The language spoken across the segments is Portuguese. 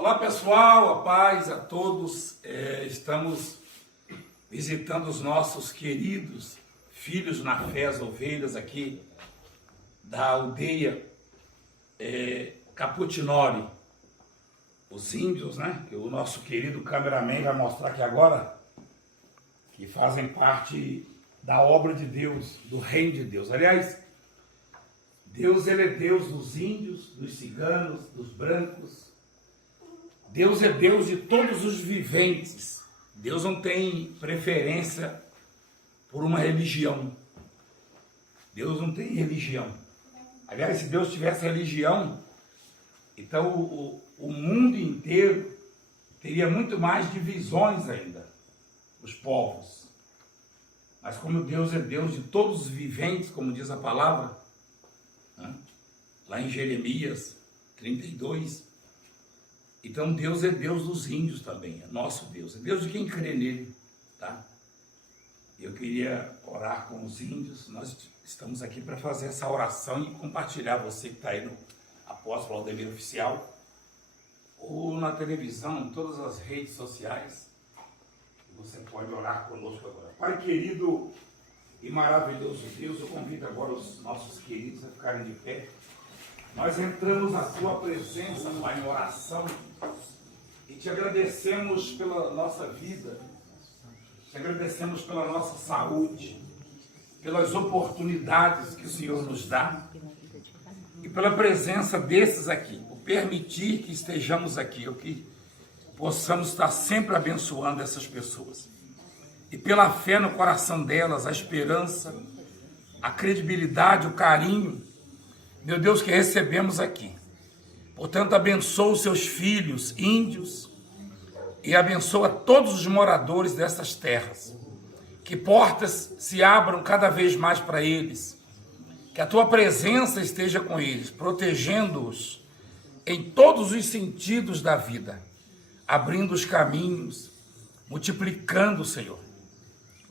Olá pessoal, a paz a todos. Estamos visitando os nossos queridos filhos na fé, as ovelhas aqui da aldeia Caputinori, os índios, né? Que o nosso querido cameraman vai mostrar aqui agora, que fazem parte da obra de Deus, do reino de Deus. Aliás, Deus, ele é Deus dos índios, dos ciganos, dos brancos. Deus é Deus de todos os viventes. Deus não tem preferência por uma religião. Deus não tem religião. Aliás, se Deus tivesse religião, então o mundo inteiro teria muito mais divisões ainda, os povos. Mas como Deus é Deus de todos os viventes, como diz a palavra, né? Lá em Jeremias 32, então Deus é Deus dos índios também, é nosso Deus, é Deus de quem crê nele, tá? Eu queria orar com os índios. Nós estamos aqui para fazer essa oração e compartilhar, você que está aí no Apóstolo Aldemir Oficial, ou na televisão, em todas as redes sociais, você pode orar conosco agora. Pai querido e maravilhoso Deus, eu convido agora os nossos queridos a ficarem de pé. Nós entramos na tua presença, Pai, em oração, e te agradecemos pela nossa vida, te agradecemos pela nossa saúde, pelas oportunidades que o Senhor nos dá, e pela presença desses aqui, por permitir que estejamos aqui, ou que possamos estar sempre abençoando essas pessoas. E pela fé no coração delas, a esperança, a credibilidade, o carinho, meu Deus, que recebemos aqui. Portanto, abençoa os seus filhos índios e abençoa todos os moradores dessas terras. Que portas se abram cada vez mais para eles. Que a tua presença esteja com eles, protegendo-os em todos os sentidos da vida, abrindo os caminhos, multiplicando, Senhor,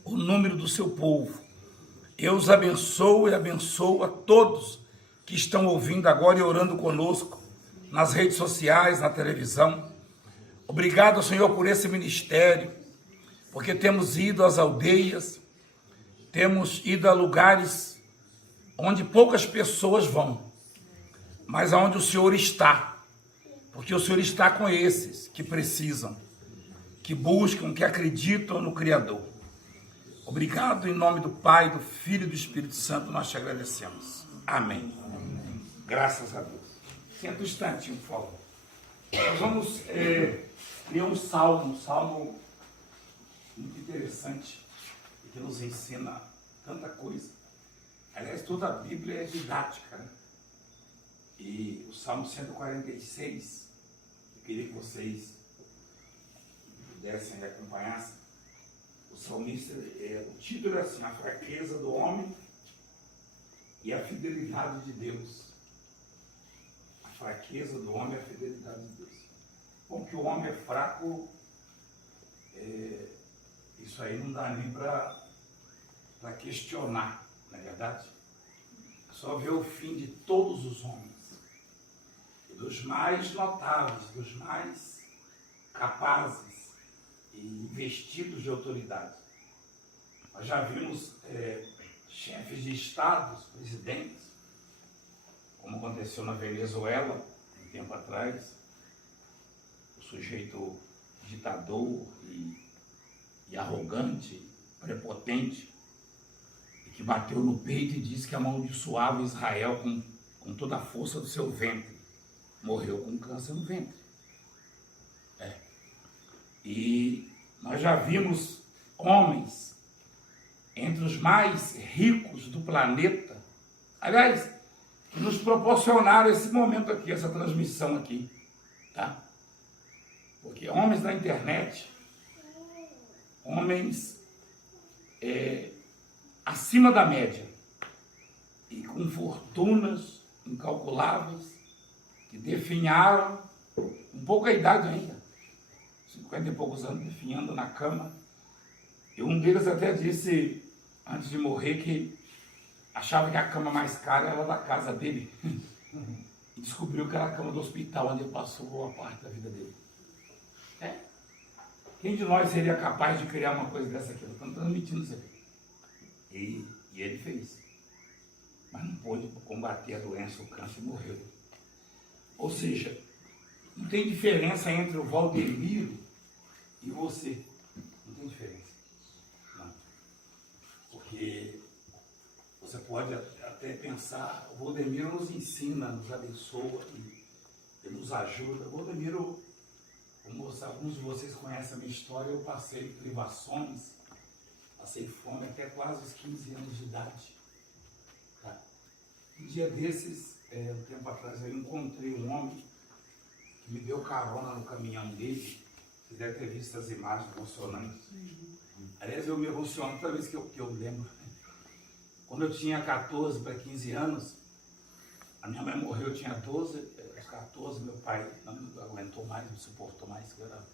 o número do seu povo. Eu os abençoo e abençoo a todos que estão ouvindo agora e orando conosco nas redes sociais, na televisão. Obrigado, Senhor, por esse ministério, porque temos ido às aldeias, temos ido a lugares onde poucas pessoas vão, mas aonde o Senhor está, porque o Senhor está com esses que precisam, que buscam, que acreditam no Criador. Obrigado, em nome do Pai, do Filho e do Espírito Santo, nós te agradecemos. Amém. Graças a Deus. Senta um instantinho, por favor. Nós vamos ler um salmo muito interessante, que nos ensina tanta coisa. Aliás, toda a Bíblia é didática, né? E o Salmo 146, eu queria que vocês pudessem acompanhar. O salmista, o título é assim: a fraqueza do homem e a fidelidade de Deus. A fraqueza do homem e a fidelidade de Deus. Bom, que o homem é fraco, isso aí não dá nem para questionar, não é verdade? É só ver o fim de todos os homens, e dos mais notáveis, dos mais capazes e investidos de autoridade. Nós já vimos chefes de estados, presidentes, como aconteceu na Venezuela, um tempo atrás, o sujeito ditador e arrogante, prepotente, e que bateu no peito e disse que amaldiçoava Israel com toda a força do seu ventre. Morreu com câncer no ventre. E nós já vimos homens entre os mais ricos do planeta, aliás, que nos proporcionaram esse momento aqui, essa transmissão aqui, tá? Porque homens da internet, homens acima da média e com fortunas incalculáveis, que definharam com pouca idade ainda, 50 e poucos anos, definhando na cama. E um deles até disse, antes de morrer, que achava que a cama mais cara era da casa dele. e descobriu que era a cama do hospital onde ele passou boa parte da vida dele. Quem de nós seria capaz de criar uma coisa dessa aqui? Eu estou transmitindo isso aqui. E ele fez. Mas não pôde combater a doença, o câncer, e morreu. Ou seja, não tem diferença entre o Valdemiro e você. Não tem diferença. Não. Porque você pode até pensar, o Valdemiro nos ensina, nos abençoa e nos ajuda. O Valdemiro, como alguns de vocês conhecem a minha história, eu passei privações, passei fome até quase os 15 anos de idade. Tá? Um dia desses, um tempo atrás, eu encontrei um homem que me deu carona no caminhão dele. Você deve ter visto as imagens emocionantes. Aliás, eu me emociono toda vez que eu lembro. Quando eu tinha 14 para 15 anos, a minha mãe morreu, eu tinha 12, aos 14, meu pai não aguentou mais, não suportou mais, que eu era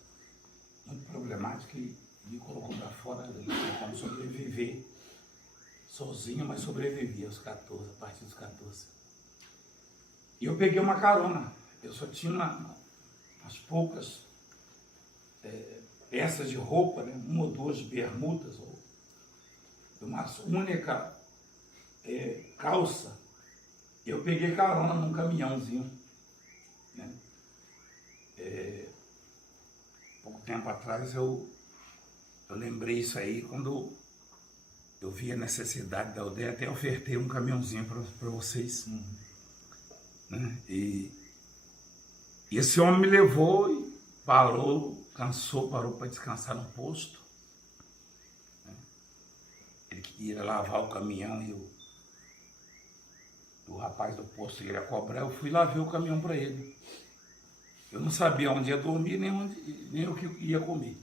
muito problemático e me colocou para fora, como sobreviver sozinho, mas sobrevivi aos 14, a partir dos 14. E eu peguei uma carona, eu só tinha umas poucas peças de roupa, né? Uma ou duas bermudas, ou uma única calça. Eu peguei carona num caminhãozinho, né? Pouco tempo atrás eu lembrei isso aí, quando eu vi a necessidade da aldeia, até ofertei um caminhãozinho para vocês. Né? E esse homem me levou e parou, cansou, parou para descansar no posto. Né? Ele ia lavar o caminhão e o rapaz do posto ia cobrar, eu fui lá ver o caminhão para ele. Eu não sabia onde ia dormir, nem o que ia comer.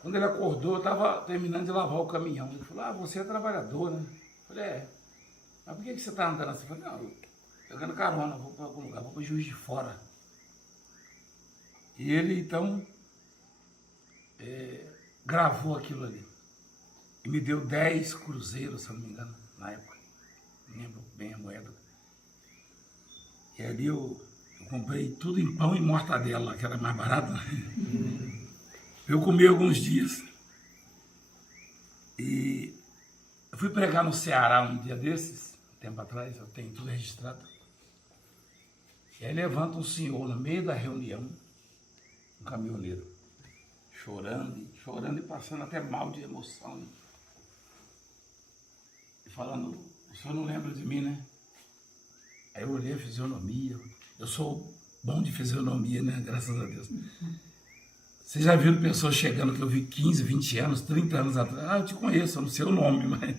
Quando ele acordou, eu estava terminando de lavar o caminhão. Ele falou, você é trabalhador, né? Eu falei, mas por que você está andando assim? Eu falei, não, pegando carona, vou para algum lugar, vou para o Juiz de Fora. E ele, então, gravou aquilo ali. E me deu 10 cruzeiros, se eu não me engano, na época. Não lembro bem a moeda. E ali eu comprei tudo em pão e mortadela, que era mais barato. Eu comi alguns dias. E eu fui pregar no Ceará um dia desses, um tempo atrás, eu tenho tudo registrado. E aí levanta um senhor no meio da reunião, um caminhoneiro, chorando e passando até mal de emoção. E falando, o senhor não lembra de mim, né? Aí eu olhei a fisionomia, eu sou bom de fisionomia, né? Graças a Deus. Vocês já viram pessoas chegando que eu vi 15, 20 anos, 30 anos atrás? Eu te conheço, eu não sei o nome, mas...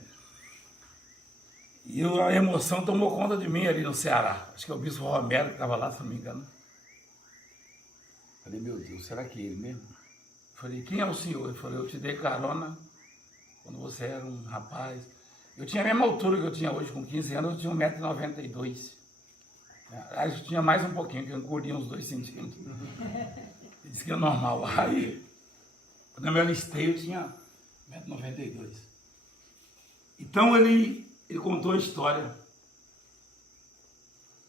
E a emoção tomou conta de mim ali no Ceará. Acho que é o bispo Romero que estava lá, se não me engano. Falei, meu Deus, será que é ele mesmo? Falei, quem é o senhor? Ele falou, eu te dei carona quando você era um rapaz. Eu tinha a mesma altura que eu tinha hoje, com 15 anos, eu tinha 1,92 m. Aliás, eu tinha mais um pouquinho, que eu encolhi uns 2 centímetros. Ele disse que é normal. Aí, quando eu me alistei, eu tinha 1,92 m. Então, ele contou a história.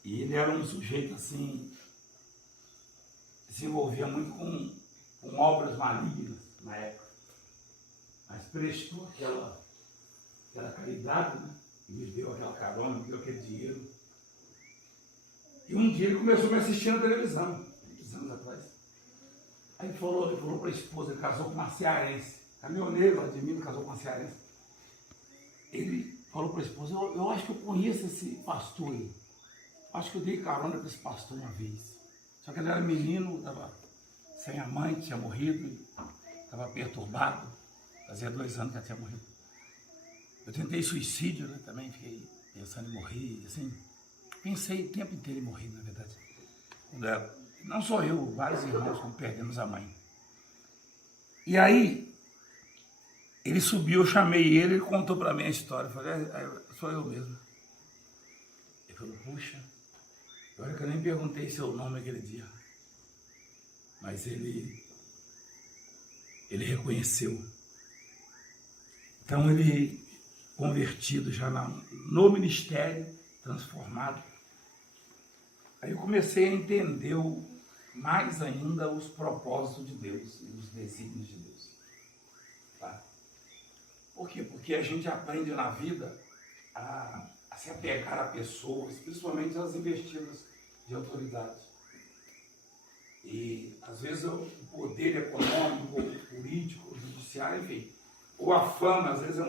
E ele era um sujeito, assim, que se envolvia muito com obras malignas na época. Mas prestou aquela caridade, né? E me deu aquela carona, me deu aquele dinheiro. E um dia ele começou a me assistir na televisão, muitos anos atrás. Aí ele falou para a esposa, ele casou com uma cearense, caminhoneiro, Ademir, casou com uma cearense. Ele falou para a esposa, eu acho que eu conheço esse pastor aí. Acho que eu dei carona para esse pastor uma vez. Só que ele era menino, estava sem a mãe, tinha morrido, estava perturbado. Fazia 2 anos que ela tinha morrido. Eu tentei suicídio, né, também, fiquei pensando em morrer, assim. Pensei o tempo inteiro em morrer, na verdade. Não só eu, vários irmãos, quando perdemos a mãe. E aí, ele subiu, eu chamei ele contou para mim a história. Eu falei, sou eu mesmo. Ele falou, puxa, olha que eu nem perguntei seu nome aquele dia. Mas ele reconheceu. Então ele, convertido já no ministério, transformado, Aí eu comecei a entender mais ainda os propósitos de Deus e os desígnios de Deus. Tá? Por quê? Porque a gente aprende na vida a se apegar a pessoas, principalmente as investidas de autoridade. E às vezes o poder econômico, ou político, judiciário, enfim, ou a fama, às vezes é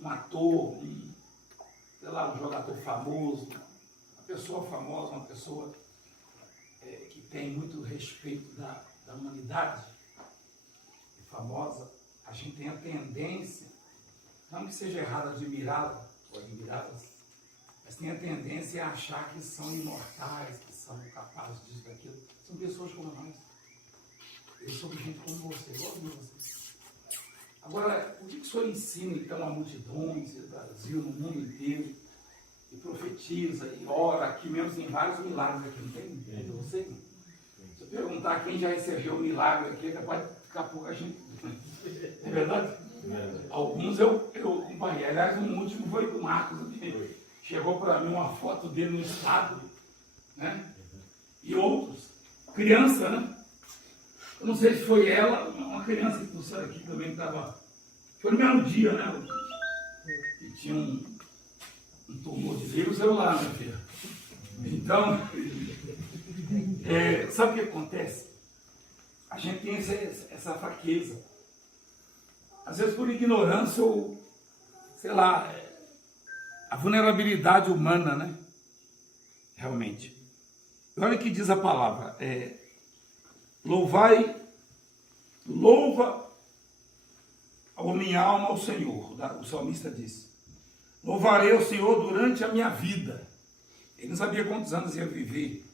um ator, sei lá, um jogador famoso, uma pessoa famosa, uma pessoa que tem muito respeito da humanidade, famosa, a gente tem a tendência, não que seja errado admirá-la ou admirá-las, mas tem a tendência a achar que são imortais, que são capazes disso, daquilo. São pessoas como nós. Eu sou gente como você, igual a você. Agora, o que o senhor ensina então a multidões, no Brasil, no mundo inteiro, e profetiza, e ora, aqui mesmo tem vários milagres aqui, não tem? Entre vocês? Se eu perguntar quem já recebeu o milagre aqui, é capaz de ficar pouca gente. É verdade? Alguns eu acompanhei. Aliás, um último foi do Marcos. Chegou para mim uma foto dele no estado, né? E outros. Criança, né? Eu não sei se foi ela, uma criança que trouxe aqui também estava. Foi no mesmo dia, né? E tinha um tumor de vírus, eu lá, né, filha? Então, sabe o que acontece? A gente tem essa fraqueza. Às vezes por ignorância ou, sei lá, a vulnerabilidade humana, né? Realmente. E olha o que diz a palavra. Louva a minha alma ao Senhor. O salmista disse. Louvarei ao Senhor durante a minha vida. Ele não sabia quantos anos ia viver.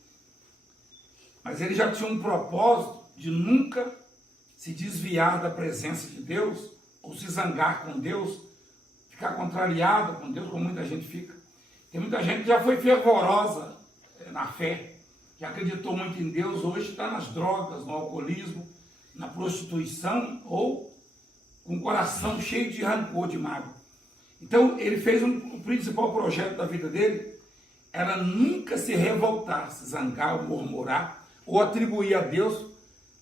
Mas ele já tinha um propósito de nunca se desviar da presença de Deus, ou se zangar com Deus, ficar contrariado com Deus, como muita gente fica. Tem muita gente que já foi fervorosa na fé, que acreditou muito em Deus, hoje está nas drogas, no alcoolismo, na prostituição, ou com o coração cheio de rancor, de mágoa. Então, ele fez o principal projeto da vida dele, era nunca se revoltar, se zangar, ou murmurar, ou atribuir a Deus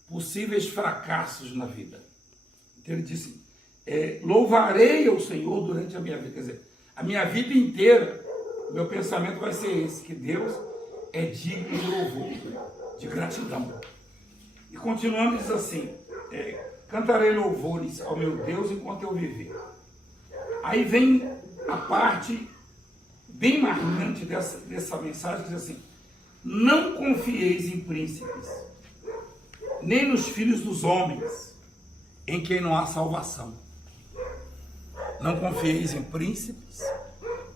possíveis fracassos na vida. Então ele disse, louvarei ao Senhor durante a minha vida. Quer dizer, a minha vida inteira, meu pensamento vai ser esse, que Deus é digno de louvor, de gratidão. E continuando, diz assim, cantarei louvores ao meu Deus enquanto eu viver. Aí vem a parte bem marcante dessa mensagem, que diz assim, não confieis em príncipes, nem nos filhos dos homens, em quem não há salvação. Não confieis em príncipes,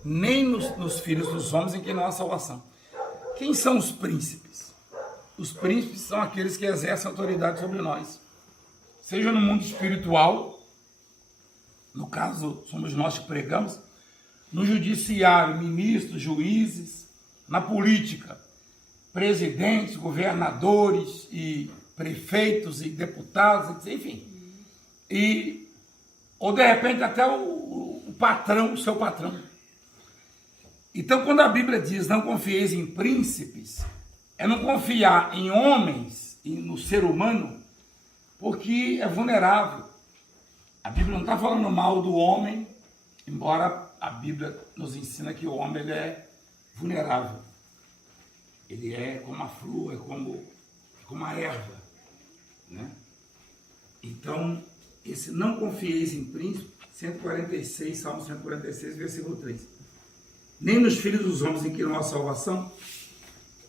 nem nos filhos dos homens, em quem não há salvação. Quem são os príncipes? Os príncipes são aqueles que exercem autoridade sobre nós. Seja no mundo espiritual, no caso, somos nós que pregamos, no judiciário, ministros, juízes, na política, presidentes, governadores e prefeitos e deputados, enfim. Ou de repente até o patrão, o seu patrão. Então, quando a Bíblia diz não confieis em príncipes, é não confiar em homens e no ser humano, porque é vulnerável. A Bíblia não está falando mal do homem, embora a Bíblia nos ensina que o homem ele é vulnerável. Ele é como a flor, é como a erva, né? Então, esse não confieis em príncipe, 146, Salmo 146, versículo 3. Nem nos filhos dos homens em que não há salvação,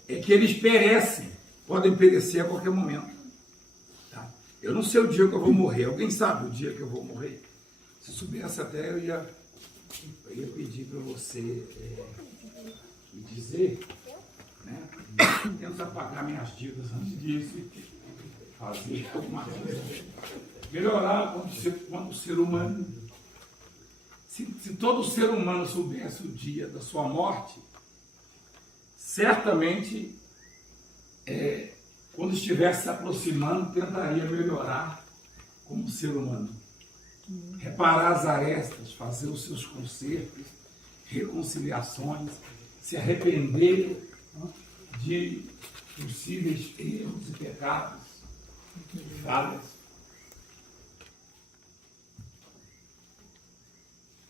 é que eles perecem, podem perecer a qualquer momento. Tá? Eu não sei o dia que eu vou morrer, alguém sabe o dia que eu vou morrer? Se soubesse até, eu ia pedir para você me dizer, né? Tentar pagar minhas dívidas antes disso, fazer alguma coisa, melhorar quando ser humano. Se todo ser humano soubesse o dia da sua morte, certamente, quando estivesse se aproximando, tentaria melhorar como ser humano. Reparar as arestas, fazer os seus consertos, reconciliações, se arrepender de possíveis erros e pecados, falhas.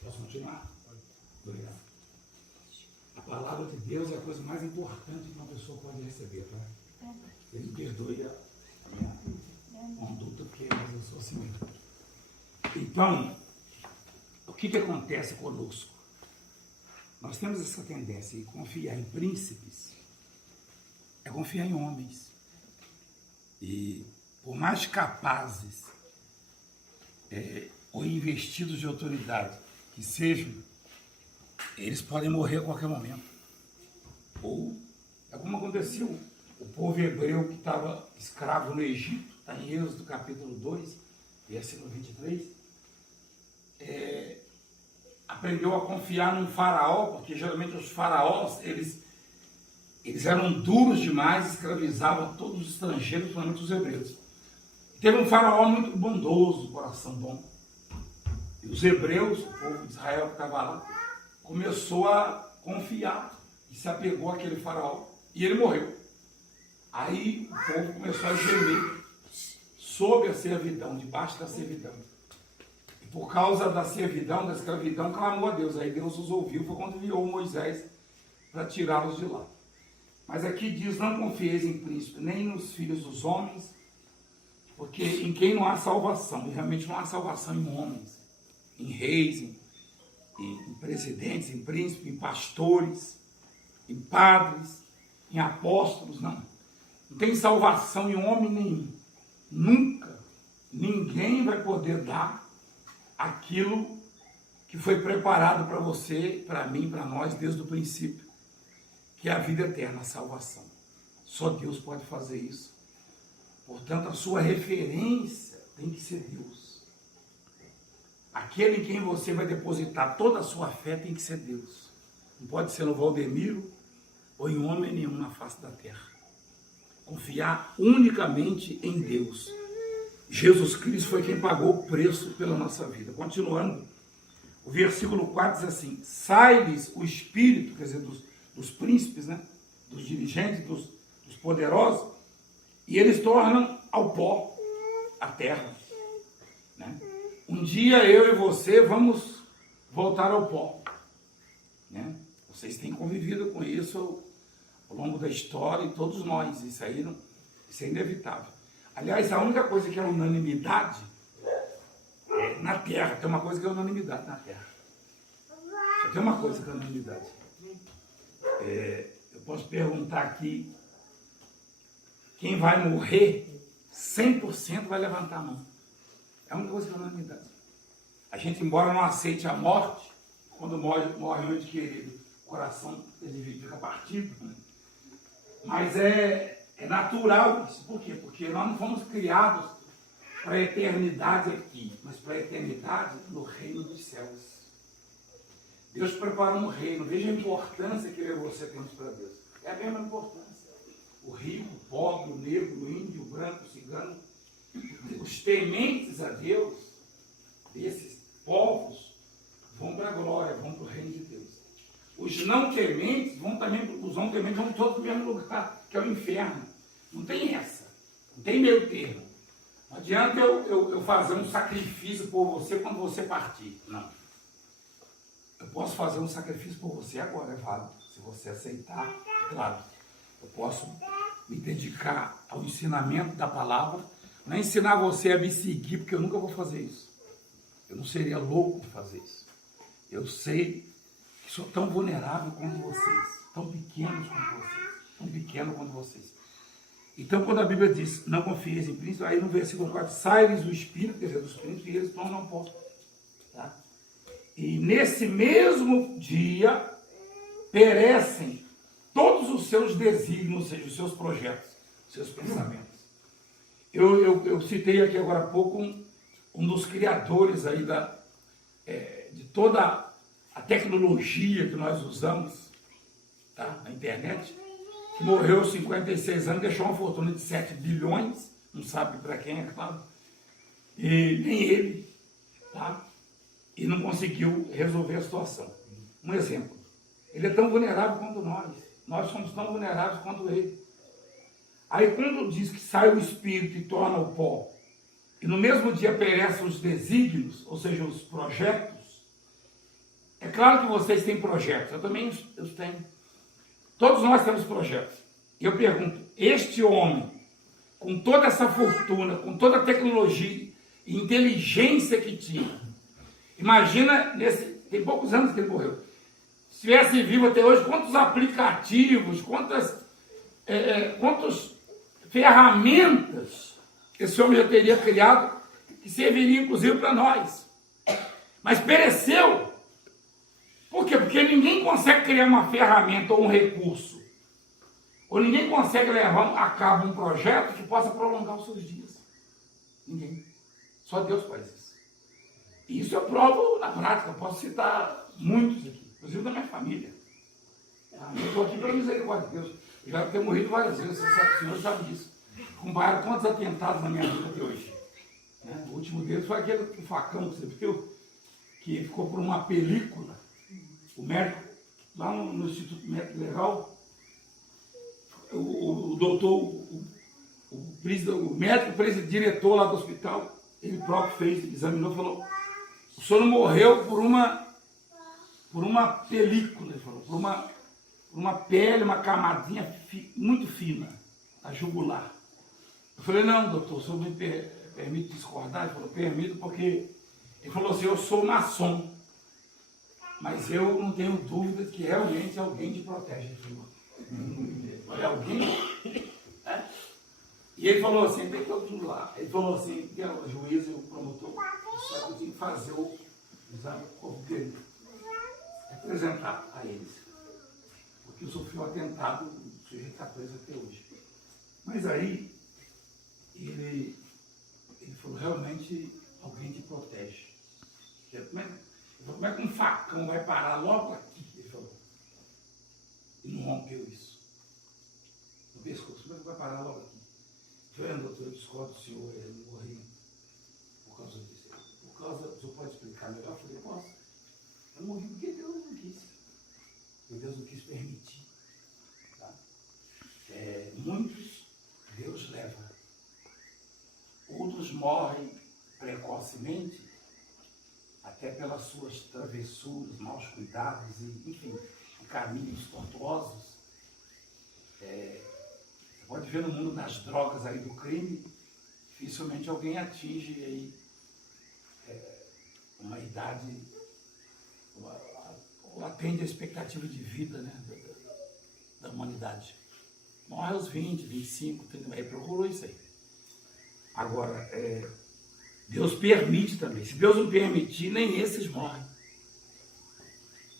Posso continuar? Obrigado. A palavra de Deus é a coisa mais importante que uma pessoa pode receber, tá? Ele me perdoe a minha conduta, porque eu sou assim mesmo. Então, o que acontece conosco? Nós temos essa tendência de confiar em príncipes, é confiar em homens. E por mais capazes ou investidos de autoridade que sejam, eles podem morrer a qualquer momento. Ou, é como aconteceu, o povo hebreu que estava escravo no Egito, está em Êxodo capítulo 2, versículo 23, aprendeu a confiar num faraó, porque geralmente os faraós, eles eram duros demais, escravizavam todos os estrangeiros, principalmente os hebreus. Teve um faraó muito bondoso, coração bom. E os hebreus, o povo de Israel que estava lá, começou a confiar e se apegou àquele faraó. E ele morreu. Aí o povo começou a gemer sob a servidão, debaixo da servidão. E por causa da servidão, da escravidão, clamou a Deus. Aí Deus os ouviu, foi quando enviou Moisés para tirá-los de lá. Mas aqui diz, não confieis em príncipe, nem nos filhos dos homens, porque em quem não há salvação, e realmente não há salvação em homens, em reis, em presidentes, em príncipes, em pastores, em padres, em apóstolos, não. Não tem salvação em homem nenhum. Nunca ninguém vai poder dar aquilo que foi preparado para você, para mim, para nós, desde o princípio, que é a vida eterna, a salvação. Só Deus pode fazer isso. Portanto, a sua referência tem que ser Deus. Aquele em quem você vai depositar toda a sua fé tem que ser Deus. Não pode ser no Valdemiro ou em homem nenhum na face da terra. Confiar unicamente em Deus. Jesus Cristo foi quem pagou o preço pela nossa vida. Continuando, o versículo 4 diz assim, sai-lhes o espírito, quer dizer, dos príncipes, né? Dos dirigentes, dos poderosos, e eles tornam ao pó a terra. Né? Um dia eu e você vamos voltar ao pó. Né? Vocês têm convivido com isso ao longo da história, e todos nós, isso é inevitável. Aliás, a única coisa que é unanimidade na Terra, tem uma coisa que é unanimidade na Terra. Só tem uma coisa que é unanimidade. Eu posso perguntar aqui, quem vai morrer, 100% vai levantar a mão. É a única coisa que é unanimidade. A gente, embora não aceite a morte, quando morre um ente querido, o coração ele fica partido, né? Mas é natural isso. Por quê? Porque nós não fomos criados para a eternidade aqui, mas para a eternidade no reino dos céus. Deus preparou um reino. Veja a importância que eu e você temos para Deus. É a mesma importância. O rico, o pobre, o negro, o índio, o branco, o cigano, os tementes a Deus, esses povos, vão para a glória, vão para o reino de Deus. Os não tementes vão todos para o mesmo lugar, que é o inferno. Não tem essa, não tem meio termo. Não adianta eu fazer um sacrifício por você quando você partir. Não. Eu posso fazer um sacrifício por você agora, é válido. Se você aceitar, claro. Eu posso me dedicar ao ensinamento da palavra, não ensinar você a me seguir, porque eu nunca vou fazer isso. Eu não seria louco por fazer isso. Eu sei que sou tão vulnerável quanto vocês, tão pequenos quanto vocês, tão pequeno quanto vocês. Então, quando a Bíblia diz, não confieis em príncipe, aí no versículo 4, sai-lhes o espírito, quer dizer, dos príncipes, e eles tornam pó. Tá? E nesse mesmo dia, perecem todos os seus desígnios, ou seja, os seus projetos, os seus pensamentos. Eu citei aqui agora há pouco um dos criadores aí de toda a tecnologia que nós usamos, tá, na internet, que morreu aos 56 anos, deixou uma fortuna de 7 bilhões, não sabe para quem, é claro, e nem ele, tá? E não conseguiu resolver a situação. Um exemplo, ele é tão vulnerável quanto nós. Nós somos tão vulneráveis quanto ele. Aí quando diz que sai o espírito e torna o pó, e no mesmo dia perecem os desígnios, ou seja, os projetos, é claro que vocês têm projetos, eu também os tenho. Todos nós temos projetos. E eu pergunto, este homem, com toda essa fortuna, com toda a tecnologia e inteligência que tinha, imagina, tem poucos anos que ele morreu, se estivesse vivo até hoje, quantos aplicativos, quantas ferramentas esse homem já teria criado, que serviria inclusive para nós. Mas pereceu. Por quê? Porque ninguém consegue criar uma ferramenta ou um recurso, ou ninguém consegue levar a cabo um projeto que possa prolongar os seus dias. Ninguém. Só Deus faz isso. E isso eu provo na prática. Eu posso citar muitos aqui, inclusive da minha família. Eu estou aqui pela misericórdia de Deus. Eu já tenho morrido várias vezes, o senhor sabe disso. Compararam quantos atentados na minha vida até hoje. O último deles foi aquele do facão que você viu, que ficou por uma película. O médico, lá no Instituto Médico Legal, o doutor, o médico, o diretor lá do hospital, ele próprio fez, examinou e falou: o senhor não morreu por uma película, ele falou, por uma pele, uma camadinha muito fina, a jugular. Eu falei: não, doutor, o senhor me permite discordar? Ele falou: permito, porque ele falou assim: eu sou maçom, mas eu não tenho dúvidas que realmente alguém te protege. Ele falou: olha, alguém? E ele falou assim, tem todo mundo lá. Ele falou assim, que o juiz e o promotor, só que tinha que fazer o exame do corpo dele, apresentar a eles. Porque sofreu um atentado, o sujeito está preso até hoje. Mas aí, ele falou: realmente alguém te protege. Como é que um facão vai parar logo aqui? Ele falou. E não rompeu isso. No pescoço, como é que vai parar logo aqui? Eu falei: doutor, eu discordo do senhor, eu morri por causa disso. O senhor pode explicar melhor? Eu falei: posso. Eu morri porque Deus não quis. Porque Deus não quis permitir. Tá? Muitos Deus leva. Outros morrem precocemente, até pelas suas travessuras, maus cuidados, e, enfim, caminhos tortuosos. Você pode ver no mundo das drogas aí do crime, dificilmente alguém atinge aí uma idade, ou atende a expectativa de vida, né, da humanidade. Morre aos 20, 25, 30, aí procurou isso aí. Agora, Deus permite também. Se Deus não permitir, nem esses morrem.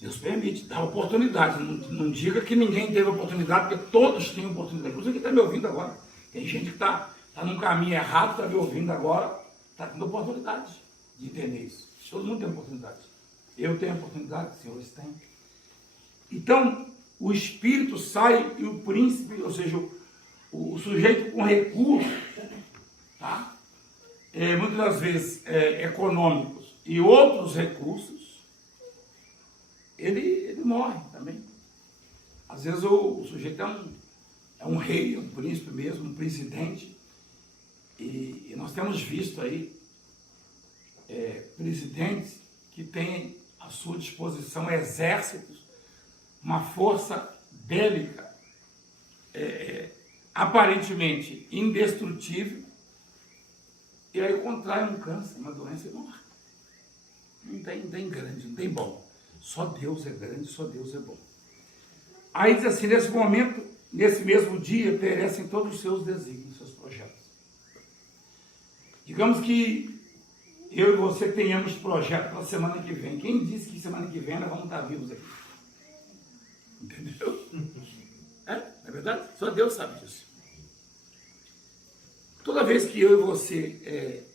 Deus permite, dá oportunidade. Não diga que ninguém teve oportunidade, porque todos têm oportunidade. Inclusive quem está me ouvindo agora. Tem gente que está num caminho errado, está me ouvindo agora, está tendo oportunidade de entender isso. Todo mundo tem oportunidade. Eu tenho oportunidade, os senhores têm. Então, o espírito sai e o príncipe, ou seja, o sujeito com recursos, tá? Muitas das vezes econômicos e outros recursos, ele morre também. Às vezes o sujeito é um rei, um príncipe mesmo, um presidente, e nós temos visto aí presidentes que têm à sua disposição exércitos, uma força bélica aparentemente indestrutível, e aí contrai um câncer, uma doença e morre. Não tem grande, não tem bom. Só Deus é grande, só Deus é bom. Aí diz assim: nesse momento, nesse mesmo dia, perecem todos os seus desígnios, seus projetos. Digamos que eu e você tenhamos projeto para a semana que vem. Quem disse que semana que vem nós vamos estar vivos aqui? Entendeu? É verdade? Só Deus sabe disso. Toda vez que eu e você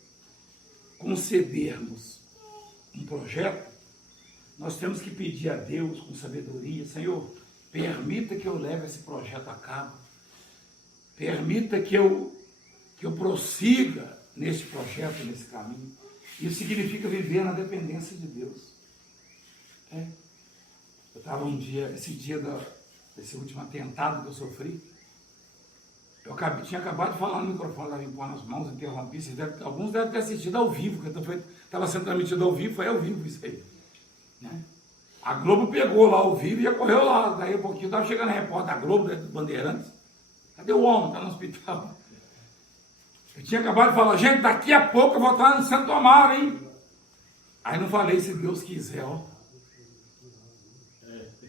concedermos um projeto, nós temos que pedir a Deus com sabedoria: Senhor, permita que eu leve esse projeto a cabo, permita que eu prossiga nesse projeto, nesse caminho. Isso significa viver na dependência de Deus. Eu estava esse dia desse último atentado que eu sofri. Eu tinha acabado de falar no microfone, estava impondo as mãos, interrompi. Alguns devem ter assistido ao vivo, porque estava sendo transmitido ao vivo, foi ao vivo isso aí. Né? A Globo pegou lá ao vivo e já correu lá. Daí a pouquinho estava chegando a repórter da Globo, do Bandeirantes. Cadê o homem? Está no hospital. Eu tinha acabado de falar, gente, daqui a pouco eu vou estar no Santo Amaro, hein? Aí não falei, se Deus quiser, ó.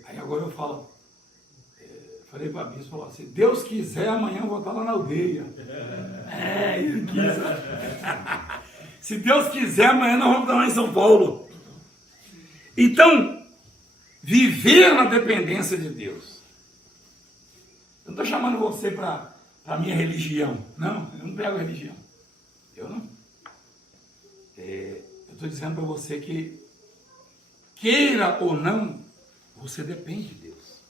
Aí agora eu falo, falei para a bispo, falou, se Deus quiser, amanhã eu vou estar lá na aldeia. Ele quis. Se Deus quiser, amanhã nós vamos estar lá em São Paulo. Então, viver na dependência de Deus. Eu não estou chamando você para a minha religião. Não, eu não pego a religião. Eu não. Eu estou dizendo para você que, queira ou não, você depende de Deus.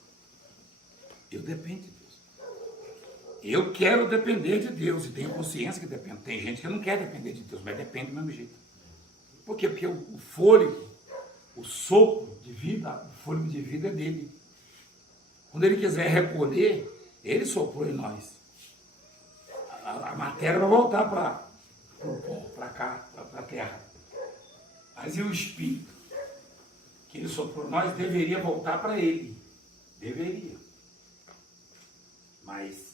Eu dependo de Deus. Eu quero depender de Deus e tenho consciência que depende. Tem gente que não quer depender de Deus, mas depende do mesmo jeito. Por quê? Porque o fôlego, o sopro de vida, o fôlego de vida é dele. Quando ele quiser recolher, ele soprou em nós. A matéria vai voltar para cá, para a terra. Mas e o espírito que ele soprou em nós deveria voltar para ele. Deveria. Mas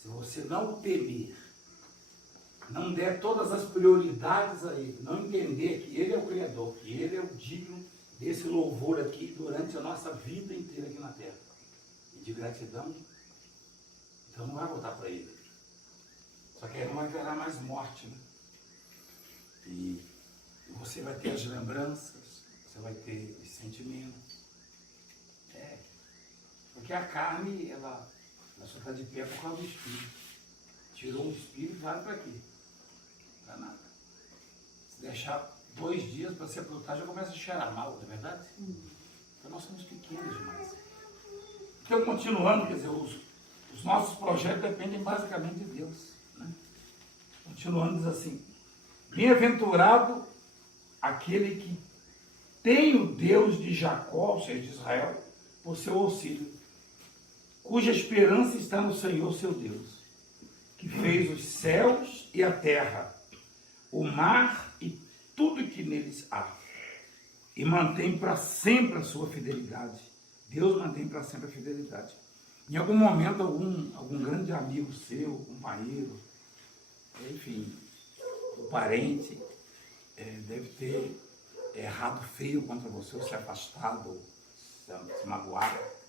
se você não temer, não der todas as prioridades a ele, não entender que ele é o Criador, que ele é o digno desse louvor aqui durante a nossa vida inteira aqui na terra, e de gratidão, então não vai voltar para ele. Só que aí não vai haverá mais morte, né? E você vai ter as lembranças, você vai ter os sentimentos. Porque a carne, ela só está de pé por causa do espírito. Tirou o espírito, vai para quê? Para nada. Se deixar 2 dias para sepultar, já começa a cheirar mal, não é verdade? Então nós somos pequenos demais. Então, continuando, quer dizer, os nossos projetos dependem basicamente de Deus. Né? Continuando, diz assim, bem-aventurado aquele que tem o Deus de Jacó, ou seja, de Israel, por seu auxílio, cuja esperança está no Senhor seu Deus, que fez os céus e a terra, o mar e tudo que neles há, e mantém para sempre a sua fidelidade. Deus mantém para sempre a fidelidade. Em algum momento, algum grande amigo seu, companheiro, enfim, o parente, deve ter errado feio contra você, ou se afastado, ou se magoado.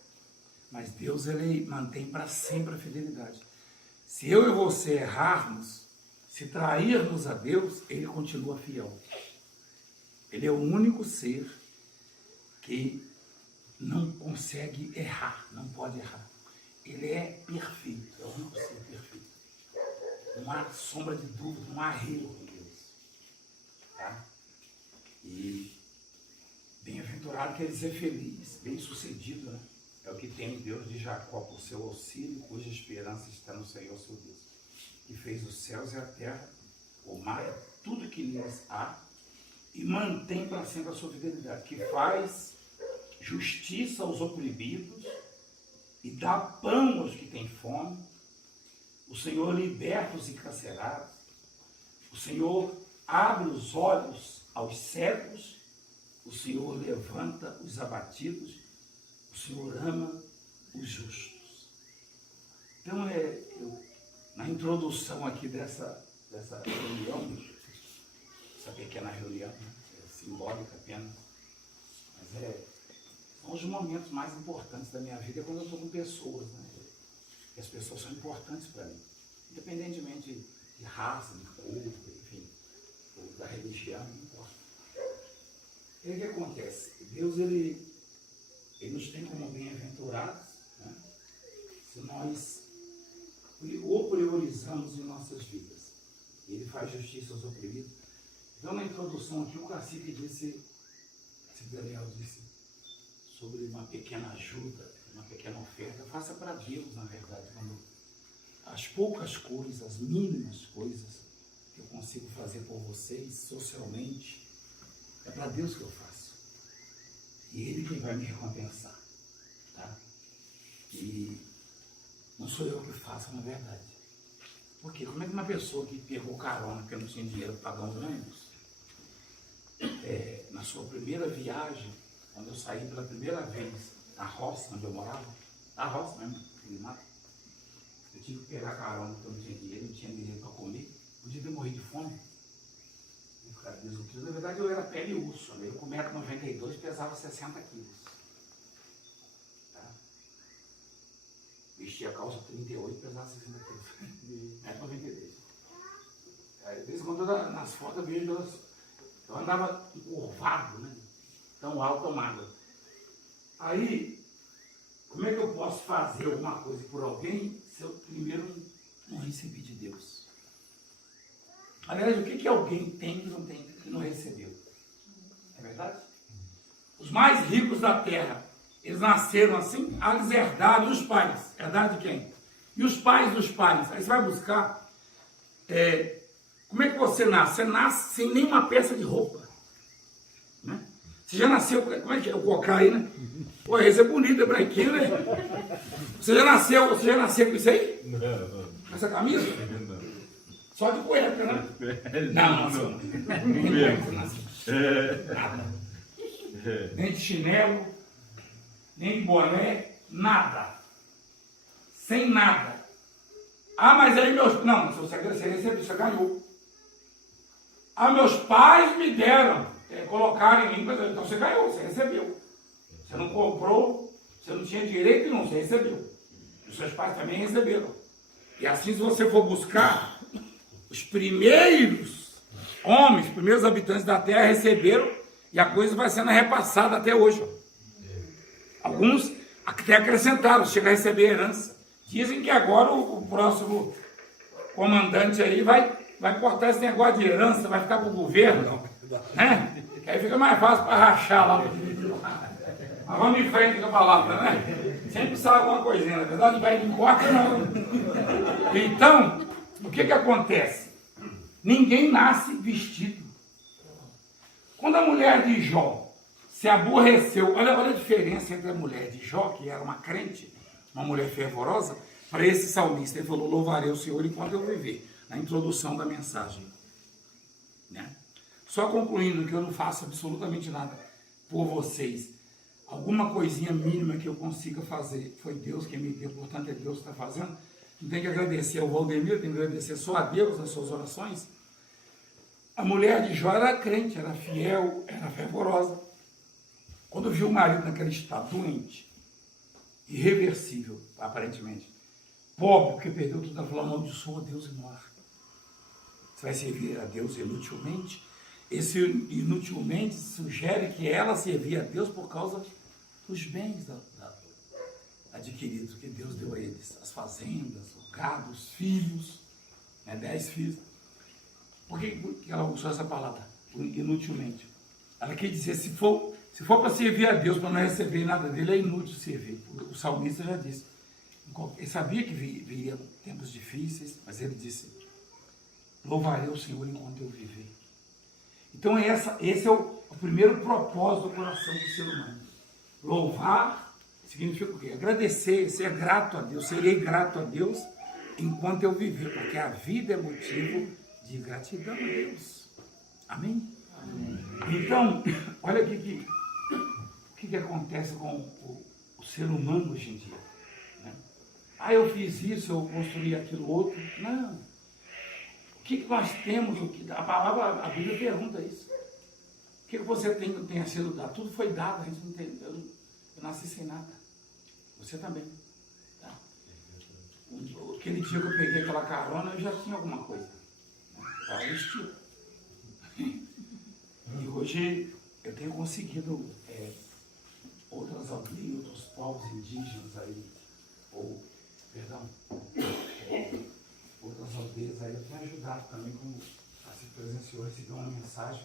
Mas Deus, ele mantém para sempre a fidelidade. Se eu e você errarmos, se trairmos a Deus, ele continua fiel. Ele é o único ser que não consegue errar, não pode errar. Ele é perfeito, é o único ser perfeito. Não há sombra de dúvida, não há erro em Deus. Tá? E bem-aventurado quer dizer feliz, bem-sucedido, né? É o que tem o Deus de Jacó por seu auxílio, cuja esperança está no Senhor seu Deus, que fez os céus e a terra, o mar, tudo que neles há, e mantém para sempre a sua fidelidade, que faz justiça aos oprimidos e dá pão aos que têm fome. O Senhor liberta os encarcerados. O Senhor abre os olhos aos cegos. O Senhor levanta os abatidos. O Senhor ama os justos. Então, na introdução aqui dessa reunião, essa pequena reunião, né, simbólica apenas, mas são os momentos mais importantes da minha vida quando eu estou com pessoas, né? E as pessoas são importantes para mim, independentemente de raça, de cor, enfim, ou da religião, não importa. E o que acontece? Deus, ele nos tem como bem-aventurados, né? Se nós o priorizamos em nossas vidas. Ele faz justiça aos oprimidos. Então, na introdução aqui, o cacique disse, Daniel disse, sobre uma pequena ajuda, uma pequena oferta. Faça para Deus, na verdade, quando as poucas coisas, as mínimas coisas que eu consigo fazer por vocês, socialmente, é para Deus que eu faço. E Ele quem vai me recompensar. Tá? E não sou eu que faço, na verdade. Por quê? Como é que uma pessoa que pegou carona porque não tinha dinheiro para pagar um ônibus, na sua primeira viagem, quando eu saí pela primeira vez na roça onde eu morava, na roça mesmo, eu tive que pegar carona porque eu não tinha dinheiro para comer, podia ter morrido de fome. Na verdade eu era pele e urso, eu com 1,92 m pesava 60 quilos. Tá? Vestia a calça 38, pesava 60 quilos. 1,92 m. De vez em quando nas fotos eu vejo eu andava encurvado, né? Tão alto, tão magro. Aí, como é que eu posso fazer alguma coisa por alguém se eu primeiro não recebi de Deus? Aliás, o que alguém tem que não recebeu? É verdade? Os mais ricos da terra, eles nasceram assim, eles herdaram, e os pais? Herdaram de quem? E os pais dos pais? Aí você vai buscar, como é que você nasce? Você nasce sem nenhuma peça de roupa. Né? Você já nasceu, como é que é o cocá aí, né? Pô, esse é bonito, é branquinho, né? Você já nasceu com isso aí? Não. Com essa camisa? Não. Só de cueca, né? Não. Nada. Nem de chinelo, nem de boné, nada. Sem nada. Ah, mas aí meus... Não, se você recebeu, você ganhou. Ah, meus pais me deram, colocaram em mim, então você ganhou, você recebeu. Você não comprou, você não tinha direito não, você recebeu. Os seus pais também receberam. E assim, se você for buscar, os primeiros homens, os primeiros habitantes da terra receberam e a coisa vai sendo repassada até hoje. Alguns até acrescentaram, chega a receber herança. Dizem que agora o próximo comandante aí vai cortar esse negócio de herança, vai ficar para o governo, né? Que aí fica mais fácil para rachar lá. Mas vamos em frente com a palavra, né? Sempre sai alguma coisinha, na verdade, vai não corta não. Então, o que acontece? Ninguém nasce vestido. Quando a mulher de Jó se aborreceu, olha a diferença entre a mulher de Jó, que era uma crente, uma mulher fervorosa, para esse salmista. Ele falou, louvarei o Senhor enquanto eu viver, na introdução da mensagem. Né? Só concluindo que eu não faço absolutamente nada por vocês. Alguma coisinha mínima que eu consiga fazer, foi Deus quem me deu, portanto é Deus que está fazendo. Não tem que agradecer ao Valdemir, tem que agradecer só a Deus nas suas orações. A mulher de Jó era crente, era fiel, era fervorosa. Quando viu o marido naquele estado, doente, irreversível, aparentemente, pobre, porque perdeu tudo, ela falou, amaldiçoa Deus e morre. Você vai servir a Deus inutilmente? Esse inutilmente sugere que ela servia a Deus por causa dos bens adquiridos que Deus deu a eles, as fazendas, o gado, os filhos, 10 filhos. Por que ela usou essa palavra, inutilmente? Ela quer dizer, se for para servir a Deus, para não receber nada dele, é inútil servir. O salmista já disse. Ele sabia que viriam tempos difíceis, mas ele disse, louvarei o Senhor enquanto eu viver. Então esse é o primeiro propósito do coração do ser humano. Louvar significa o quê? Agradecer, ser grato a Deus, serei grato a Deus enquanto eu viver, porque a vida é motivo de gratidão a Deus. Amém? Amém. Então, olha aqui o que acontece com o ser humano hoje em dia. Né? Ah, eu fiz isso, eu construí aquilo outro. Não. O que nós temos? A palavra, a Bíblia pergunta isso. O que você tenha sido dado? Tudo foi dado, a gente não tem. Eu nasci sem nada. Você também. Tá? Aquele dia que eu peguei aquela carona, eu já tinha alguma coisa. Estava vestido. E hoje eu tenho conseguido outras aldeias, outros povos indígenas aí, outras aldeias aí, eu tenho ajudado também, como assim presenciou, recebeu uma mensagem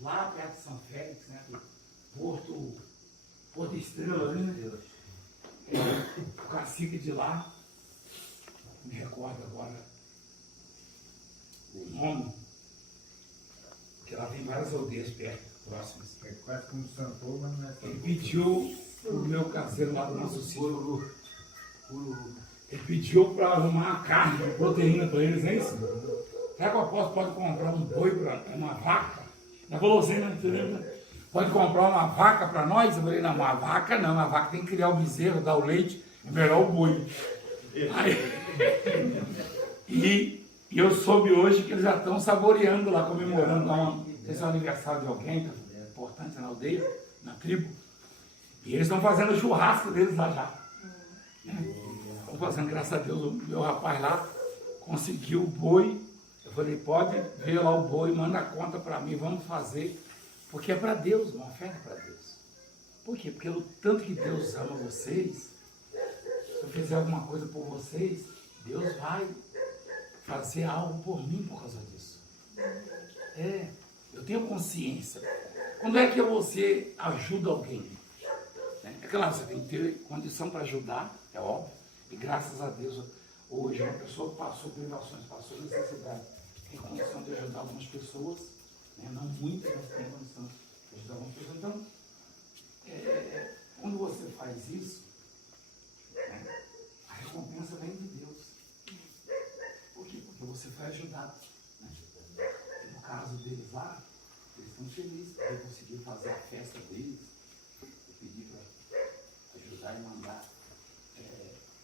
lá perto de São Félix, né? Porto Estrela, né? O cacique de lá, me recordo agora o nome, porque lá tem várias aldeias perto, próximas. É quase como São Paulo, mas não é São Paulo. Ele pediu o meu caseiro lá do nosso sítio. Ele pediu para arrumar uma carne de proteína para eles, é isso? Será que o apóstolo pode comprar um boi para uma vaca? Ele falou assim, não entendeu? Pode comprar uma vaca para nós? Eu falei, não, uma vaca não, a vaca tem que criar o bezerro, dar o leite, é melhor o boi. Aí, e eu soube hoje que eles já estão saboreando lá, comemorando lá, esse é o aniversário de alguém, que é importante na aldeia, na tribo. E eles estão fazendo o churrasco deles lá já. Estão fazendo, graças a Deus, o meu rapaz lá conseguiu o boi. Eu falei, pode ver lá o boi, manda a conta para mim, vamos fazer. Porque é para Deus, uma oferta para Deus. Por quê? Porque o tanto que Deus ama vocês, se eu fizer alguma coisa por vocês, Deus vai fazer algo por mim por causa disso. Eu tenho consciência. Quando é que você ajuda alguém? É claro, você tem que ter condição para ajudar, é óbvio. E graças a Deus, hoje, uma pessoa passou privações, passou necessidade, tem condição de ajudar algumas pessoas, né? Não muitas, mas tem condição de ajudar algumas pessoas. Então, quando você faz isso, né, a recompensa vem de Deus. Por quê? Porque você foi ajudado. Né? E no caso deles lá, eles estão felizes porque conseguiram fazer a festa deles. Eu pedi para ajudar e mandar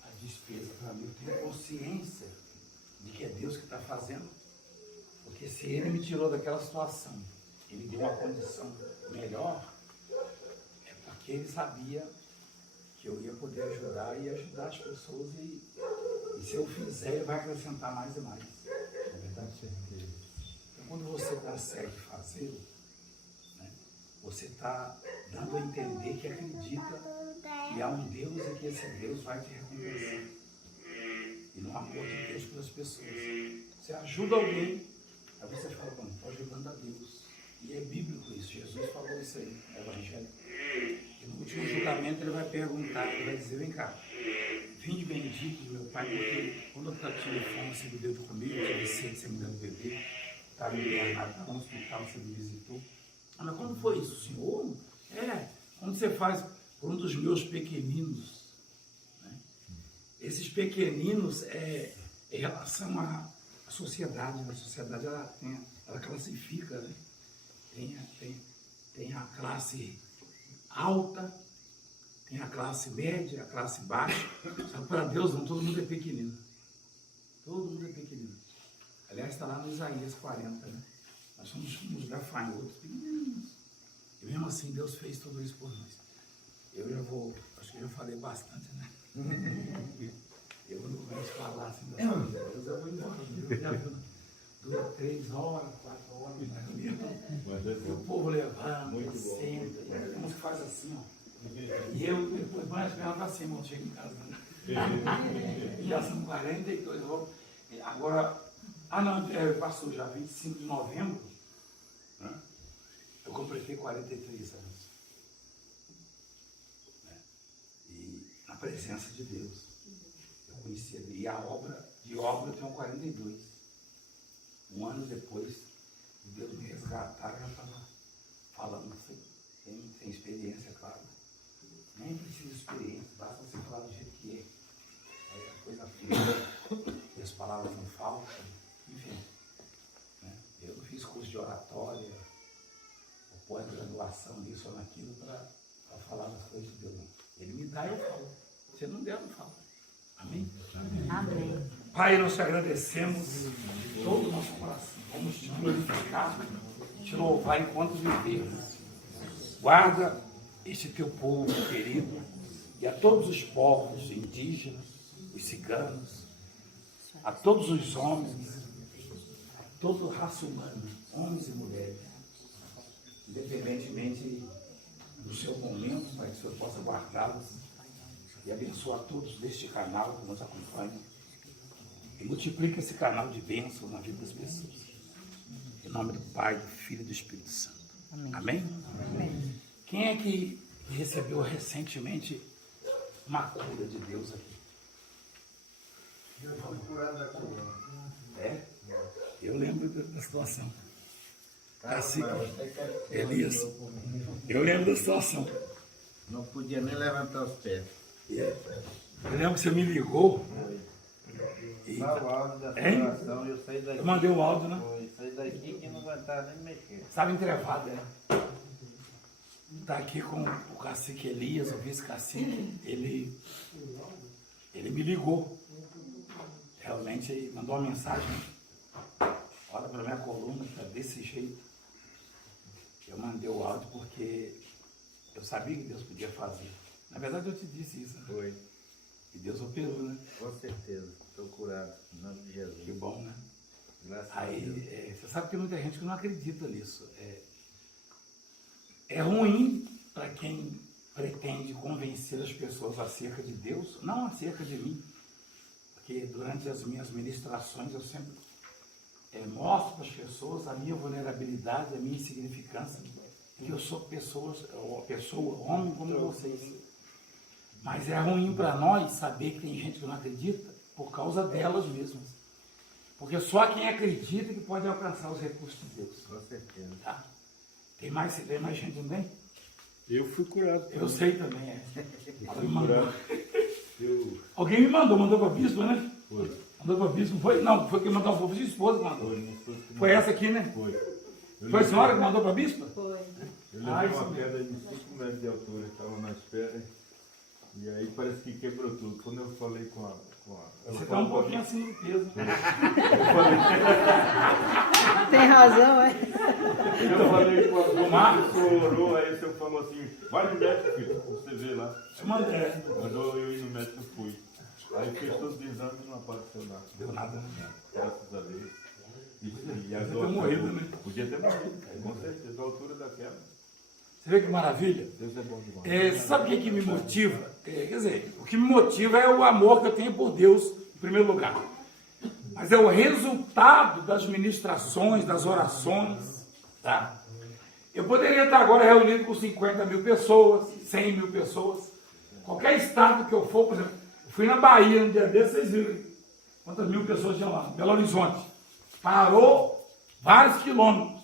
a despesa para mim. Eu tenho consciência de que é Deus que está fazendo. Porque se Ele me tirou daquela situação, Ele me deu uma condição melhor, é porque Ele sabia que eu ia poder ajudar e ajudar as pessoas. E se eu fizer, Ele vai acrescentar mais e mais. É verdade? Então, quando você consegue fazê-lo, né, você está dando a entender que acredita que há um Deus e que esse Deus vai te recompensar. E no amor de Deus pelas pessoas. Você ajuda alguém, aí você fala, bom, estou ajudando a Deus. E é bíblico isso, Jesus falou isso aí, no Evangelho. E no último julgamento ele vai perguntar, ele vai dizer, vem cá, vinde bendito do meu Pai, porque quando eu tive fome, você me deu de comer, eu tive sede, você me deu de beber, estava internado, estava no hospital, você me visitou. Mas como foi isso, Senhor? Quando você faz por um dos meus pequeninos, né? Esses pequeninos em relação à sociedade, né? A sociedade ela classifica, né? Tem a classe alta, tem a classe média, a classe baixa. Só que para Deus não, todo mundo é pequenino. Todo mundo é pequenino. Aliás, está lá no Isaías 40, né? Nós somos uns gafanhotos pequenininhos. E mesmo assim Deus fez tudo isso por nós. Acho que eu já falei bastante, né? Eu não começo a falar assim das coisas de Deus, eu vou embora. Dura 3 horas, 4 horas, né? O povo levanta, senta, tem uns que faz assim, ó. E eu, depois, mais perto assim, irmão, chego em casa, né? Já são 42, agora, passou já 25 de novembro, né? Eu completei 43 anos. Né? E na presença de Deus, eu conheci ele. E de obra eu tenho 42. Um ano depois de Deus me resgatar, eu já estava falando assim, sem experiência, claro. Nem precisa de experiência, basta você falar do jeito que é. Aí a coisa fica, e as palavras não faltam, enfim. Né? Eu não fiz curso de oratória, ou pós-graduação, nisso ou naquilo, para falar das coisas de Deus. Ele me dá e eu falo. Se não der, eu não falo. Amém? Amém. Pai, nós te agradecemos de todo o nosso coração. Vamos te glorificar, te louvar enquanto vivermos. Guarda este teu povo querido e a todos os povos indígenas, os ciganos, a todos os homens, a toda a raça humana, homens e mulheres, independentemente do seu momento, para que o Senhor possa guardá-los e abençoar todos deste canal que nos acompanham. E multiplica esse canal de bênção na vida das pessoas. Em nome do Pai, do Filho e do Espírito Santo. Amém? Amém? Quem é que recebeu recentemente uma cura de Deus aqui? Eu fui curado da coluna. Eu lembro da situação. Assim, Elias, eu lembro da situação. Não podia nem levantar os pés. Eu lembro que você me ligou. Foi. E... Só o áudio da Hein? situação, eu saí daqui. Eu mandei o áudio, né? Foi, saí daqui que não aguentava nem mexer. Estava entrevado, né? Está aqui com o cacique Elias, o vice-cacique. Ele me ligou. Realmente, ele mandou uma mensagem. Olha para minha coluna, tá desse jeito. Eu mandei o áudio porque eu sabia que Deus podia fazer. Na verdade, eu te disse isso, né? Foi. E Deus operou, né? Com certeza. Estou curado. Em nome de Jesus. Que bom, né? Graças a Deus. Aí, você sabe que tem muita gente que não acredita nisso. É ruim para quem pretende convencer as pessoas acerca de Deus, não acerca de mim. Porque durante as minhas ministrações eu sempre mostro para as pessoas a minha vulnerabilidade, a minha insignificância, que eu sou pessoa, homem como vocês. Mas é ruim para nós saber que tem gente que não acredita por causa delas mesmas. Porque só quem acredita que pode alcançar os recursos de Deus. Com certeza. Tá? Tem mais gente também? Eu fui curado. Eu sei também, Alguém mandou. Curado. Alguém me mandou para a bispa, né? Foi. Mandou para a bispa, foi? Não, foi quem mandou, foi a sua esposa que mandou. Foi, minha esposa que Foi essa aqui, né? Foi. Foi a senhora que mandou para a bispa? Foi. Eu levei uma pedra de 5 metros de altura, estava na espera. E aí parece que quebrou tudo. Quando eu falei com a Você está um pouquinho acima do peso. Tem razão, é? Eu falei com a Marcos. orou, aí o senhor falou assim, vai no médico, filho, você vê lá. Mandou eu ir no médico, eu fui. Aí fez todos os exames e não apareceu nada. Deu nada, né? Graças a Deus. E a Podia ter morrido, né? Podia ter morrido, com certeza, a altura daquela. Você vê que maravilha? Deus é bom demais. Sabe o que me motiva? Quer dizer, o que me motiva é o amor que eu tenho por Deus, em primeiro lugar. Mas é o resultado das ministrações, das orações, tá? Eu poderia estar agora reunido com 50 mil pessoas, 100 mil pessoas. Qualquer estado que eu for, por exemplo, eu fui na Bahia um dia desses, vocês viram quantas mil pessoas tinham lá, Belo Horizonte. Parou vários quilômetros.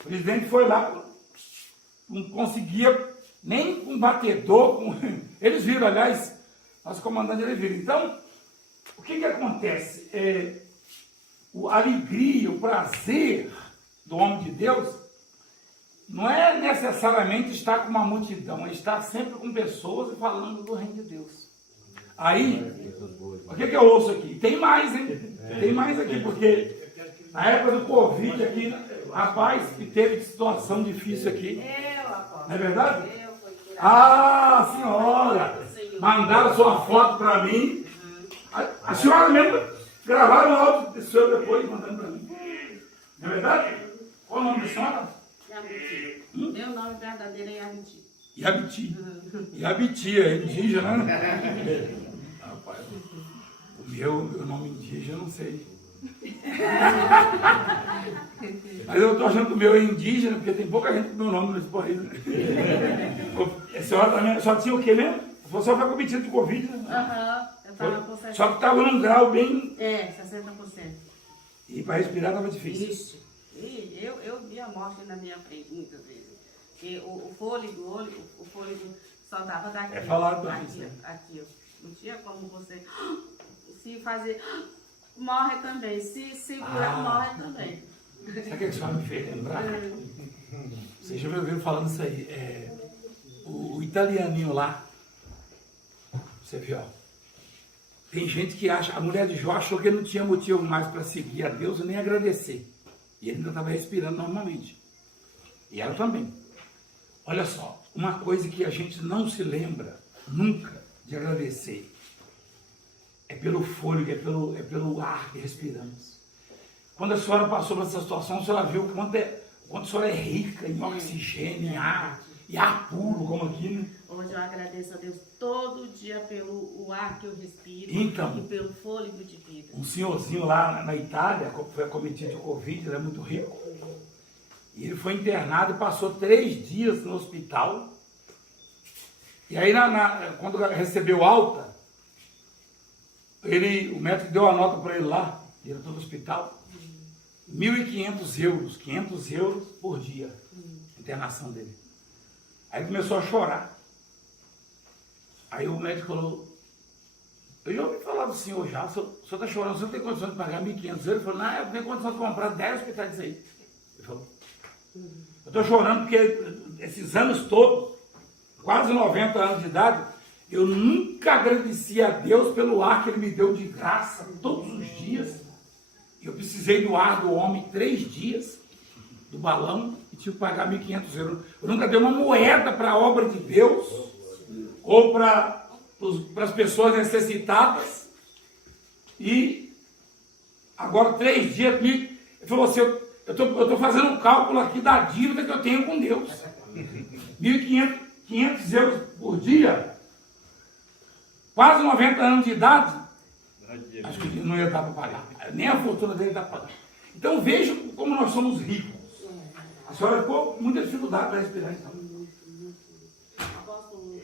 O presidente foi lá, não conseguia nem com batedor, eles viram, aliás, nosso comandante eles viram. Então, o que acontece? A alegria, o prazer do homem de Deus não é necessariamente estar com uma multidão, é estar sempre com pessoas e falando do reino de Deus. Aí, o que eu ouço aqui? Tem mais, hein? Tem mais aqui, porque na época do Covid aqui, rapaz, que teve situação difícil aqui. Não é verdade? Ah, senhora! Mandaram sua foto para mim. A senhora mesmo gravaram um áudio do senhor depois mandando para mim. Não é verdade? Qual o nome da senhora? Yabiti. Meu nome verdadeiro é Yabiti. Yabiti. Yabiti, é indígena, né? Rapaz, o meu nome indígena eu não sei. Mas eu estou achando que o meu é indígena, porque tem pouca gente com meu nome nesse país. A senhora também só tinha o quê mesmo? Você só foi cometido de Covid, né? Aham, eu estava com 60%. Só que estava num grau bem. 60%. E para respirar estava difícil. Ixi. E eu vi a morte na minha frente muitas vezes. Porque o fôlego só dava daqui. É falado pra aqui, você. aqui, ó. Não tinha como você se fazer. Morre também. Se segurar, morre também. Sabe o que a senhora me fez lembrar? Vocês já me ouviram falando isso aí. O italianinho lá, você viu, ó. Tem gente que acha, a mulher de Jó achou que ele não tinha motivo mais para seguir a Deus e nem agradecer. E ele ainda estava respirando normalmente. E ela também. Olha só, uma coisa que a gente não se lembra nunca de agradecer é pelo fôlego, é pelo ar que respiramos. Quando a senhora passou por essa situação, a senhora viu quanto a senhora é rica em oxigênio, em ar, e ar puro, como aqui, né? Hoje eu agradeço a Deus todo dia pelo ar que eu respiro Então, e pelo fôlego de vida. Um senhorzinho lá na Itália, foi acometido de Covid, ele é muito rico. E ele foi internado e passou 3 dias no hospital. E aí, quando recebeu alta, o médico deu a nota para ele lá, diretor do hospital, 1.500 euros, 500 euros por dia, a internação dele. Aí começou a chorar. Aí o médico falou, Eu já ouvi falar do senhor já, o senhor está chorando, o senhor tem condição de pagar 1.500 euros? Ele falou, não, eu tenho condição de comprar 10 hospitais disso aí. Ele falou, eu estou chorando porque esses anos todos, quase 90 anos de idade, eu nunca agradeci a Deus pelo ar que Ele me deu de graça todos os dias. Eu precisei do ar do homem 3 dias, do balão, e tive que pagar 1.500 euros. Eu nunca dei uma moeda para a obra de Deus, ou para as pessoas necessitadas. E agora 3 dias, ele falou assim, eu estou fazendo um cálculo aqui da dívida que eu tenho com Deus. 1.500 euros por dia, quase 90 anos de idade, acho que não ia dar para pagar, nem a fortuna dele dá para pagar. Então vejam como nós somos ricos. A senhora ficou com muita dificuldade para respirar, então. Apóstolo,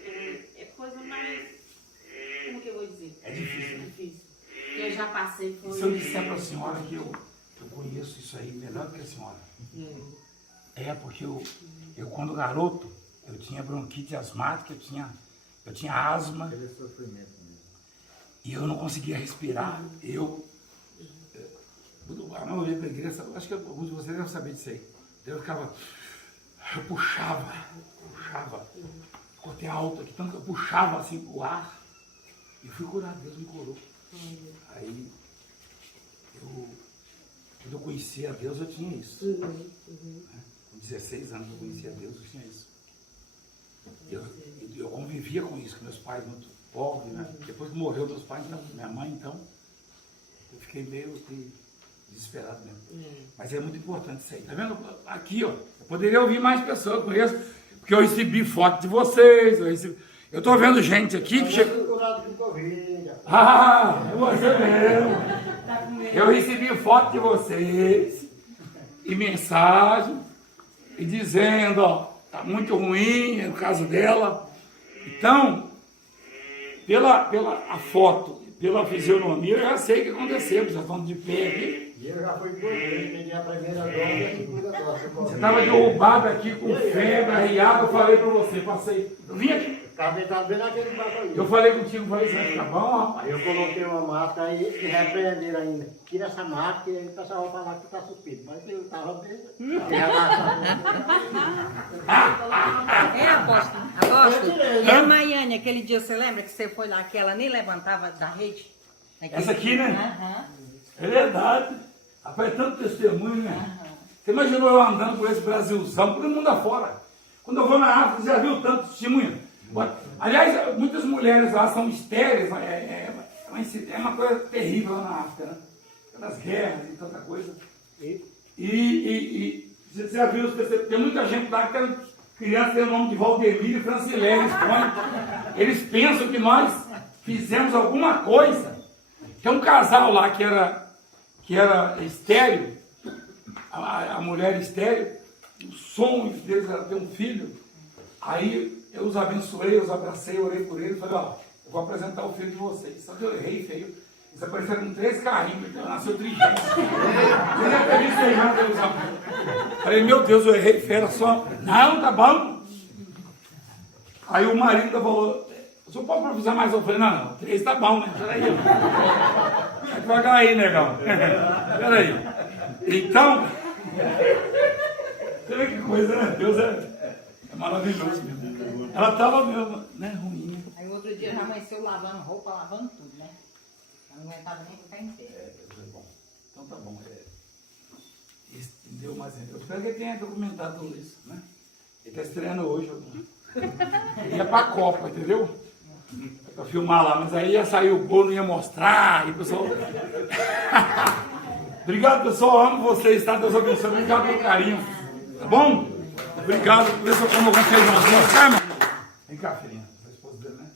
é coisa mais, como que eu vou dizer? É difícil, né? Difícil. Eu já passei por... Se eu disser para a senhora que eu conheço isso aí melhor do que a senhora. Porque eu quando garoto, eu tinha bronquite asmática, eu tinha asma. Aquele sofrimento mesmo. E eu não conseguia respirar. A maioria da igreja, acho que alguns de vocês devem saber disso aí. Eu puxava, ficou até alto aqui, tanto que eu puxava assim o ar. E fui curado, Deus me curou. Aí, quando eu conhecia a Deus, eu tinha isso. Com 16 anos eu conhecia a Deus, eu tinha isso. Eu convivia com isso, com meus pais muito pobres, né? Depois que morreu meus pais, minha mãe, então, eu fiquei meio desesperado mesmo. Mas é muito importante isso aí. Tá vendo? Aqui, ó, eu poderia ouvir mais pessoas, eu conheço, porque eu recebi foto de vocês, eu estou vendo gente aqui que chegou. Ah, é você mesmo. Eu recebi foto de vocês e mensagem e dizendo, ó, tá muito ruim, é o caso dela. Então, pela a foto, pela fisionomia, eu já sei o que aconteceu, vocês estão de pé aqui. Eu já fui por ele, peguei a primeira dose e a segunda dose. Você estava derrubado aqui com febre, arriado, eu falei para você, passei. Eu vim aqui. Tá bem naquele barco aí. Eu falei contigo, falei, você vai ficar bom, rapaz? Aí eu coloquei uma máscara e me repreenderam ainda. Tira essa máscara e aí o pessoal vai falar que tá suspeito. Mas eu estava bem. Apóstolo, e a Maiane, aquele dia, você lembra que você foi lá, que ela nem levantava da rede? Essa aqui, né? Aham. É verdade. Rapaz, é tanto testemunho, né? Você imaginou eu andando por esse Brasilzão, todo mundo afora. Quando eu vou na África, você já viu tanto testemunho? Aliás, muitas mulheres lá são estéreis, é uma coisa terrível lá na África, né? Pelas guerras e tanta coisa. E você já viu, tem muita gente lá que tem criança tem o nome de Valdemir e Francilene. Eles pensam que nós fizemos alguma coisa. Tem um casal lá que era estéreo, a mulher estéreo, o sonho deles era ter um filho. Aí eu os abençoei, eu os abracei, orei por eles, falei, ó, eu vou apresentar o filho de vocês. Só que eu errei feio. Eles apareceram com 3 carrinhos, então nasceu trigêmeo. Você já teve isso aí, né, Deus? Falei, meu Deus, eu errei feio, só. Não, tá bom. Aí o marido falou, o senhor pode profetizar mais? Eu falei, não, 3 tá bom, né? Peraí. Vai devagar aí, negão. Peraí. Então, você vê que coisa, né? Deus é maravilhoso mesmo. Ela estava mesmo, né, ruim. Aí outro dia já amanheceu lavando roupa, lavando tudo, né? Eu não aguentava nem ficar inteiro. Deus é bom. Então tá bom. Deu mais. Eu espero que ele tenha documentado tudo isso, né? Ele está estreando hoje. Ele ia para a Copa, entendeu? Para filmar lá, mas aí ia sair o gol, não ia mostrar. E o pessoal. Obrigado, pessoal. Amo vocês, tá? Deus abençoe. Obrigado pelo carinho. Tá bom? Obrigado. Vê se eu como algum feijãozinho. Calma. Vem cá, filhinha. A esposa dele, né?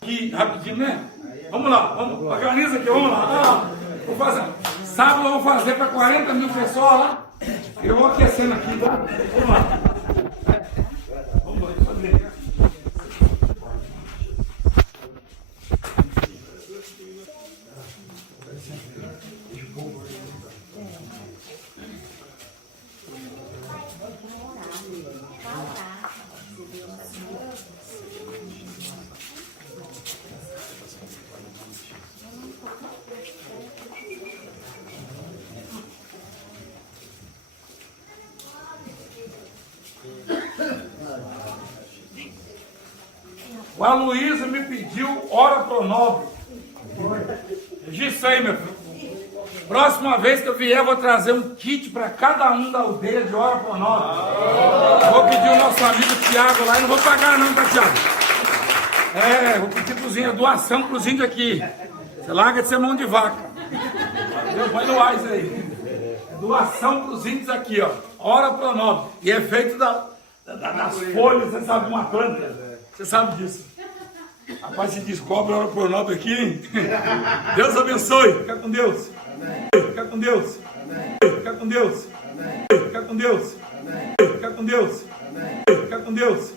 Aqui, rapidinho, né? Vamos lá. Vamos. Organiza aqui, vamos lá. Vou fazer. Sábado eu vou fazer para 40 mil pessoas lá. Eu vou aquecendo aqui, tá? Vamos lá. Vamos lá, fazer. O Aloysio me pediu Ora Pro Nobre. Registra aí, meu filho. Próxima vez que eu vier, eu vou trazer um kit para cada um da aldeia de Ora Pro Nobre. Vou pedir o nosso amigo Tiago lá, e não vou pagar não, tá, Tiago? Vou pedir pros índios, doação pros índios aqui. Você larga de ser mão de vaca. Entendeu? Põe no Wise aí. Doação pros índios aqui, ó. Ora Pro Nobre. E é feito das folhas, você sabe, de uma planta. Você sabe disso. Rapaz, se descobre Ora Pro Nobre aqui, hein? Deus abençoe. Fica com Deus. Fica com Deus. Fica com Deus. Fica com Deus. Fica com Deus. Fica com Deus.